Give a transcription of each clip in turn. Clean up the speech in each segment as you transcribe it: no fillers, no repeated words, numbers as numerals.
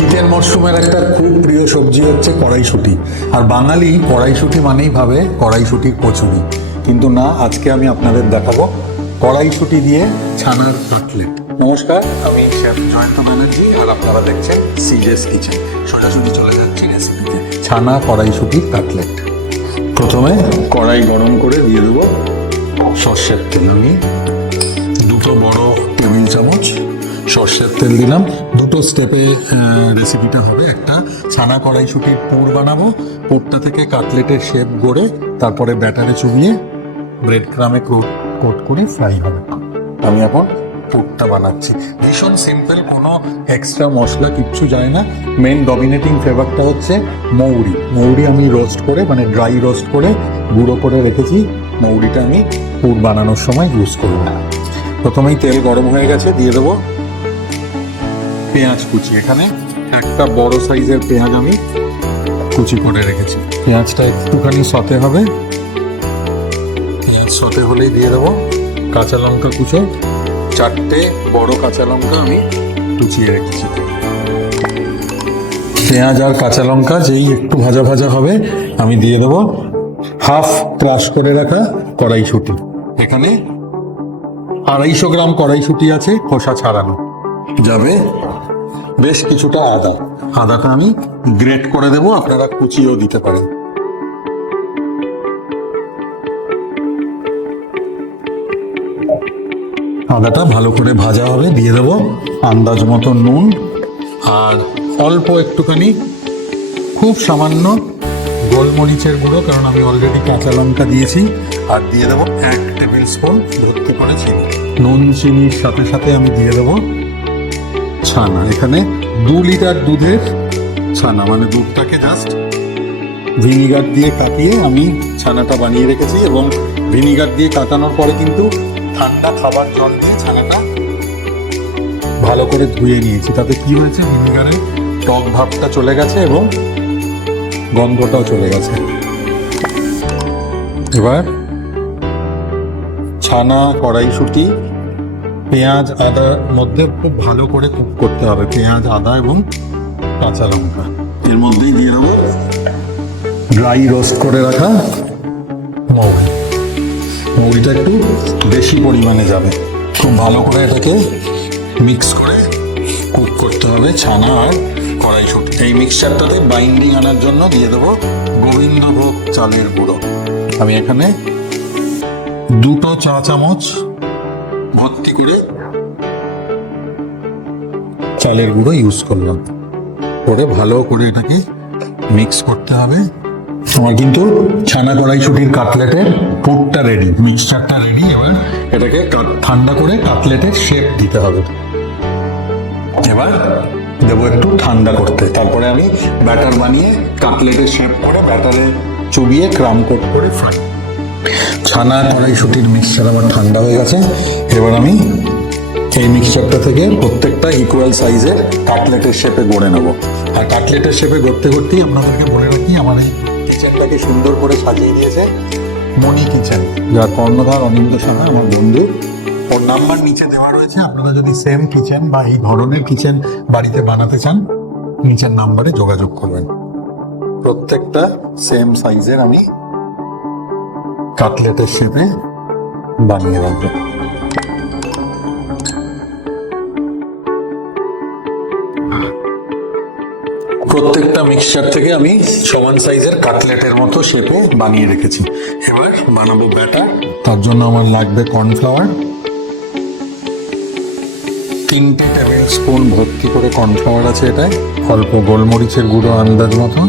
শীতের মরশুমের একটা খুব প্রিয় সবজি হচ্ছে কড়াইশুঁটি। আর বাঙালি কড়াইশুঁটি মানেই ভাবে কড়াইশুঁটির কচুরি, কিন্তু না, আজকে আমি আপনাদের দেখাবো কড়াইশুঁটি দিয়ে ছানার কাটলেট। নমস্কার, আমি শেফ জয়ন্ত ব্যানার্জি, আর আপনারা দেখছেন সিজেস কিচেন। সোজাসুজি চলে যাচ্ছি রেসিপিতে। ছানা কড়াইশুঁটির কাটলেট। প্রথমে কড়াই গরম করে দিয়ে দেবো সর্ষের তেল। আমি 2 বড় টেবিল চামচ সর্ষের তেল দিলাম। 2 স্টেপে রেসিপিটা হবে। একটা, ছানা কড়াইশুঁটির পুর বানাবো, পুরটা থেকে কাটলেটের শেপ গড়ে তারপরে ব্যাটারে চুবিয়ে ব্রেড ক্রামে কোট করে ফ্রাই হবে। আমি এখন পুরটা বানাচ্ছি। ভীষণ সিম্পল, কোনো এক্সট্রা মশলা কিচ্ছু যায় না। মেন ডমিনেটিং ফ্লেভারটা হচ্ছে মৌরি। মৌরি আমি রোস্ট করে, মানে ড্রাই রোস্ট করে গুঁড়ো করে রেখেছি। মৌরিটা আমি পুর বানানোর সময় ইউজ করব। প্রথমেই তেল গরম হয়ে গেছে, দিয়ে দেবো পেঁয়াজ কুচি। এখানে একটা বড় সাইজের পেঁয়াজ আমি কুচি করে রেখেছি। পেঁয়াজটা একটুখানি সতে হবে। পেঁয়াজ সতে হলেই দিয়ে দেবো কাঁচা লঙ্কা কুচো। 4টে বড় কাঁচা লঙ্কা আমি কুচিয়ে রেখেছি। পেঁয়াজ আর কাঁচা লঙ্কা যেই একটু ভাজা ভাজা হবে, আমি দিয়ে দেবো হাফ ক্রাশ করে রাখা কড়াইশুঁটি। এখানে 250 গ্রাম কড়াইশুঁটি আছে, খোসা ছাড়ানো। যাবে বেশ কিছুটা আদাটা আমি গ্রেট করে দেবো, আপনারা কুচিয়েও দিতে পারেন। আদাটা ভালো করে ভাজা হবে, দিয়ে দেবো আন্দাজ মতো নুন আর অল্প একটুখানি, খুব সামান্য গোলমরিচের গুঁড়ো, কারণ আমি অলরেডি কাঁচা লঙ্কা দিয়েছি। আর দিয়ে দেবো 1 টেবিল স্পুন ভর্তি করে চিনি। নুন চিনির সাথে সাথে আমি দিয়ে দেবো ছানা। এখানে 2 লিটার দুধের ছানা, মানে দুধটাকে জাস্ট ভিনিগার দিয়ে কাটিয়ে আমি ছানাটা বানিয়ে রেখেছি। এবং ভিনিগার দিয়ে কাটানোর পরে কিন্তু ঠান্ডা খাবার জল দিয়ে ছানাটা ভালো করে ধুয়ে নিয়েছি। তাতে কি হয়েছে, ভিনিগারের টক ভাবটা চলে গেছে এবং গন্ধটাও চলে গেছে। এবার ছানা, কড়াইশুঁটি, পেঁয়াজ, আদার মধ্যে খুব ভালো করে কুক করতে হবে। পেঁয়াজ, আদা এবং কাঁচা লঙ্কা। এর মধ্যেই দিয়ে দেবো ড্রাই রোস্ট করে রাখা মৌরি। মৌরিটা একটু বেশি পরিমাণে যাবে। খুব ভালো করে এটাকে মিক্স করে কুক করতে হবে, ছানা আর কড়াইশুঁটি। এই মিক্সচারটাতে বাইন্ডিং আনার জন্য দিয়ে দেবো গোবিন্দভোগ চালের গুঁড়ো। আমি এখানে 2 চা চামচ ভর্তি করে চালের গুঁড়ো ইউজ করলাম। করে ভালো করে এটাকে মিক্স করতে হবে। আমার কিন্তু ছানা কড়াইশুঁটির কাটলেটের পুরটা রেডি, মিক্সচারটা রেডি। এবার এটাকে ঠান্ডা করে কাটলেটের শেপ দিতে হবে। এবার দেবো একটু ঠান্ডা করতে, তারপরে আমি ব্যাটার বানিয়ে কাটলেটের শেপ করে ব্যাটারে চুবিয়ে ক্রাম কোট করে ফ্রাই। ছানা কড়াইশুঁটির মিক্সচার আমার ঠান্ডা হয়ে গেছে। এবার আমি এই মিক্সচারটা থেকে প্রত্যেকটা ইকুয়াল সাইজের কাটলেটের শেপে গড়ে নেব। আর কাটলেটের শেপে গড়তে গড়তেই আপনাদেরকে বলে রাখি, আমার এই কিচেনটাকে সুন্দর করে সাজিয়ে দিয়েছে মণি কিচেন, যার কর্ণধার অনিন্দ সাহা আমার বন্ধু। ওর নাম্বার নিচে দেওয়া রয়েছে। আপনারা যদি সেম কিচেন বা এই ধরনের কিচেন বাড়িতে বানাতে চান, নিচের নাম্বারে যোগাযোগ করবেন। প্রত্যেকটা সেম সাইজের আমি কাটলেটের শেপে বানিয়ে রাখবো। প্রত্যেকটা মিক্সচার থেকে আমি সমান সাইজের কাটলেটের মতো শেপে বানিয়ে রেখেছি। এবার বানাবো ব্যাটার। তার জন্য আমার লাগবে কর্নফ্লাওয়ার। 3 টেবিল স্পুন ভর্তি করে কর্নফ্লাওয়ার আছে এটায়। অল্প গোলমরিচের গুঁড়ো আন্দাজ মতো,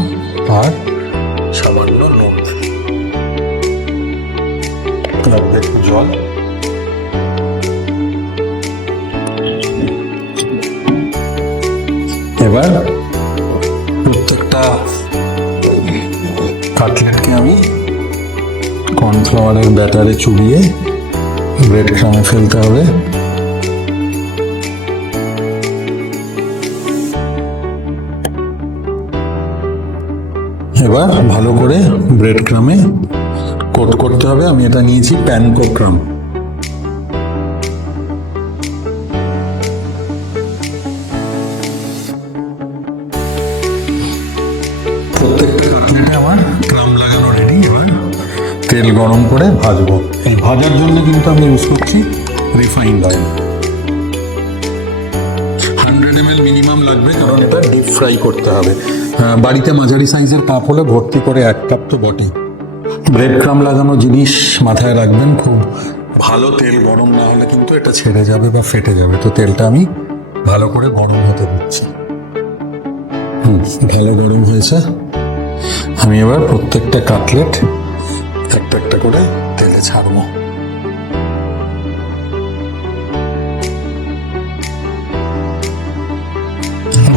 আর সামান্য নুন। লাগবে একটু জল। এবার প্রত্যেকটা কাটলেটকে আমি কর্নফ্লাওয়ারের ব্যাটারে চুবিয়ে ব্রেড ক্রামে ফেলতে হবে। এবার ভালো করে ব্রেড ক্রামে কোট করতে হবে। আমি এটা নিয়েছি প্যানকো ক্রাম। তেল গরম করে ভাজবো। এই ভাজার জন্য কিন্তু আমি ইউজ করছি রিফাইন্ড অয়েল। 100 ml মিনিমাম লাগবে, কারণ এটা ডিপ ফ্রাই করতে হবে। বাড়িতে মাঝারি সাইজের কাপ হলে ভর্তি করে 1 কাপ তো বটেই। ব্রেড ক্রাম লাগানো জিনিস মাথায় রাখবেন, খুব ভালো তেল গরম না হলে কিন্তু এটা ছেড়ে যাবে বা ফেটে যাবে। তো তেলটা আমি ভালো করে গরম হতে দিচ্ছি। ভালো গরম হয়েছে। আমি এবার প্রত্যেকটা কাটলেট একটা একটা করে তেলে ছাড়বো।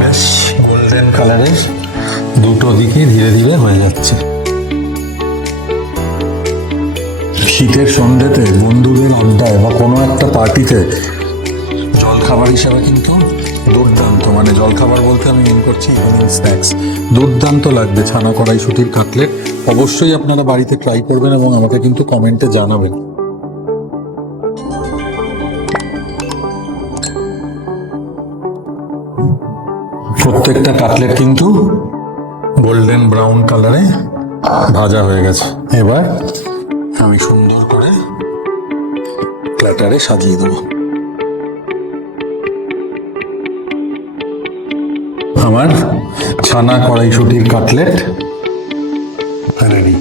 বেশ গোল্ডেন কালারের দুটো দিকে ধীরে ধীরে হয়ে যাচ্ছে। শীতের সন্ধ্যেতে বন্ধুদের আড্ডায় বা কোনো একটা পার্টিতে জলখাবার হিসাবে কিন্তু দুর্দান্ত, মানে জলখাবার বলতে আমি মেন করছি ইভিনিং স্ন্যাক্স, দুর্দান্ত লাগবে ছানা কড়াইশুঁটির কাটলেট। অবশ্যই আপনারা বাড়িতে ট্রাই করবেন এবং আমাকে কিন্তু কমেন্টে জানাবেন। প্রত্যেকটা কাটলেট কিন্তু গোল্ডেন ব্রাউন কালারে ভাজা হয়ে গেছে। এবার আমি সুন্দর করে প্ল্যাটারে সাজিয়ে দেবো। আমার ছানা কড়াইশুঁটির কাটলেট রেডি।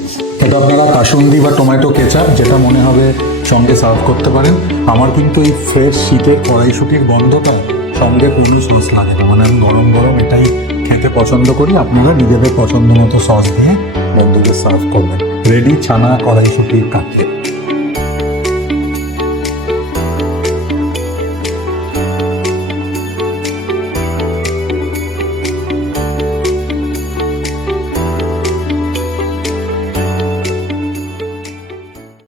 এটা আপনারা কাসুন্দি বা টমেটো কেচাপ যেটা মনে হবে সঙ্গে সার্ভ করতে পারেন। আমার কিন্তু এই ফ্রেশ শীতের কড়াইশুঁটির গন্ধটা সঙ্গে কোনো সস লাগে না, মানে আমি গরম গরম এটাই খেতে পছন্দ করি। আপনারা নিজেদের পছন্দ মতো সস দিয়ে বন্ধুদের সার্ভ করবেন। রেডি ছানা কড়াইশুঁটির কাটলেট।